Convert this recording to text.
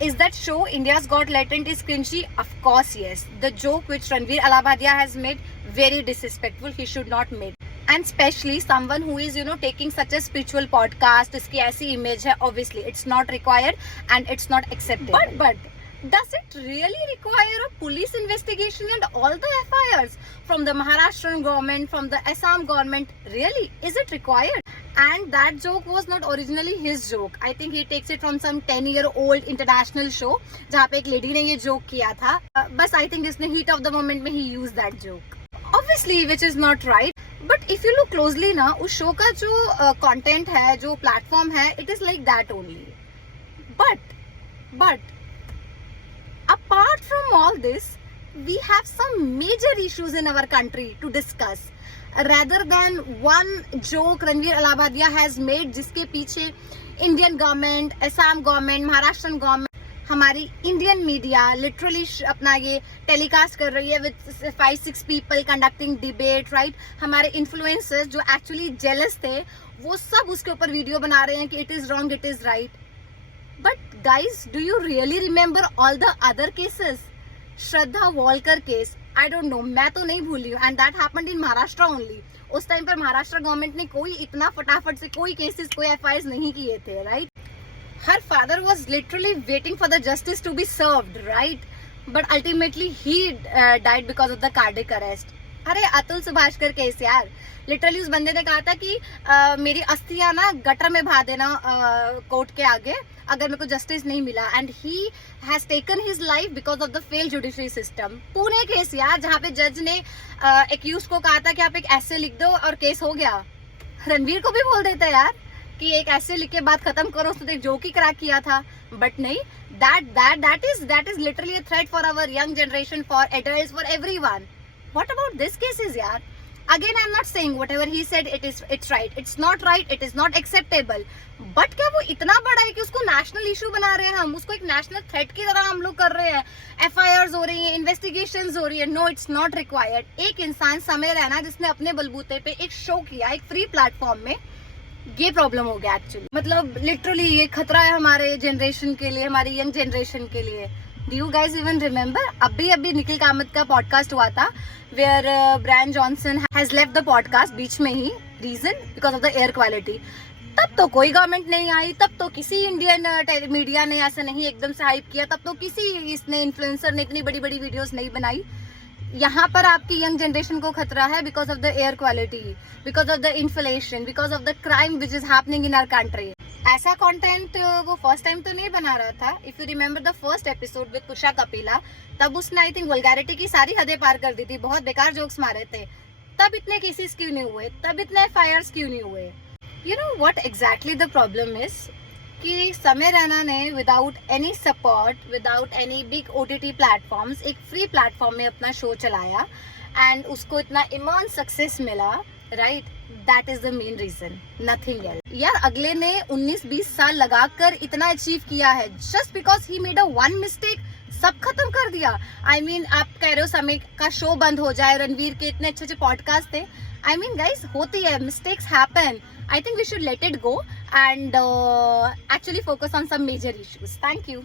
Is that show India's Got Latent is cringy? Of course, yes. The joke which Ranveer Alabadia has made, very disrespectful. He should not make. And especially someone who is, taking such a spiritual podcast, इसकी ऐसी image है, obviously it's not required and it's not accepted. But does it really require a police investigation and all the FIRs from the Maharashtrian government, from the Assam government? Really, is it required? And that joke was not originally his joke. I think he takes it from some 10-year-old international show जहाँ पे एक lady ने ये joke किया था. बस I think इसने heat of the moment में he used that joke. Obviously, which is not right. But if you look closely ना, उस show का जो content है, जो platform है, it is like that only. But apart from all this, we have some major issues in our country to discuss. Rather than one joke Ranveer Alabadia has made, जिसके पीछे Indian government, Assam government, Maharashtrian government, हमारी Indian media literally अपना ये telecast कर रही है with 5-6 people conducting debate, right? हमारे influencers जो actually jealous थे, वो सब उसके ऊपर वीडियो बना रहे हैं कि it is wrong, it is right. But guys, do you really remember all the other cases? Shraddha Volker case, I don't know, मैं तो नहीं भूली हूँ. And that happened in Maharashtra only. उस टाइम पर महाराष्ट्र गवर्नमेंट ने कोई इतना फटाफट से कोई केसेस, कोई एफआईआर नहीं किए थे, right? Her father was literally waiting for the justice to be served, right? But ultimately he died because of the cardiac arrest. अरे अतुल सुभाषकर केस यार, लिटरली उस बंदे ने कहा था कि मेरी अस्थियां ना गटर में बहा देना कोर्ट के आगे अगर मेरे को जस्टिस नहीं मिला. And he has taken his life because of the fail judiciary system. Pune case यार, जहाँ पे जज ने एक्यूज को कहा था कि आप एक ऐसे लिख दो और केस हो गया. रणवीर को भी बोल देता यार कि एक ऐसे लिख के बात खत्म करो, उसने एक जोक ही क्रैक किया था. बट नहीं, that is literally a threat for our young generation, for adults, for everyone. What about this cases yaar? Again, I'm not saying whatever he said it's right. It's not right. It is not acceptable. But क्या वो इतना बड़ा है कि उसको national issue बना रहे हैं हम, उसको एक नेशनल थ्रेट की तरह हम लोग कर रहे हैं. एफआईआर हो रही है, इन्वेस्टिगेशंस हो रही है. No, it's not required. एक इंसान समय रहना जिसने अपने बलबूते पे एक शो किया, एक फ्री प्लेटफॉर्म में, ये प्रॉब्लम हो गया एक्चुअली. मतलब लिटरली ये खतरा है हमारे जनरेशन के लिए, हमारी यंग जनरेशन के लिए. Do you guys even remember? अभी निखिल कामत का पॉडकास्ट हुआ था where Brian Johnson has left the podcast बीच में ही. Reason? Because of the air quality. तब तो कोई गवर्नमेंट नहीं आई, तब तो किसी इंडियन मीडिया ने ऐसा नहीं एकदम से हाइप किया, तब तो किसी इसने इन्फ्लुएंसर ने इतनी बड़ी बड़ी वीडियोस नहीं बनाई. यहाँ पर आपकी यंग जनरेशन को खतरा है because of the air quality, because of the inflation, because of the crime which is happening in our country. ऐसा कंटेंट वो फर्स्ट टाइम तो नहीं बना रहा था. If you remember the first episode with Pusha Kapila, तब उसने आई थिंक वल्गैरिटी की सारी हदें पार कर दी थी, बहुत बेकार जोक्स मारे थे. तब इतने केसेस क्यों नहीं हुए, तब इतने एफआईआर्स क्यों नहीं हुए? You know what exactly the problem is कि समय रैना ने without any support, without any big OTT platforms, एक फ्री प्लेटफॉर्म में अपना शो चलाया एंड उसको इतना इमर्स सक्सेस मिला, राइट? That is the main reason, nothing else. यार अगले ने 19-20 साल लगाकर इतना अचीव किया है, just because he made a one mistake सब खत्म कर दिया. आई मीन आप कह रहे हो समय का शो बंद हो जाए, रणवीर के इतने अच्छे अच्छे पॉडकास्ट थे. आई मीन गाइज, होती है, mistakes happen. I think we should let it go and actually focus on some major issues. Thank you.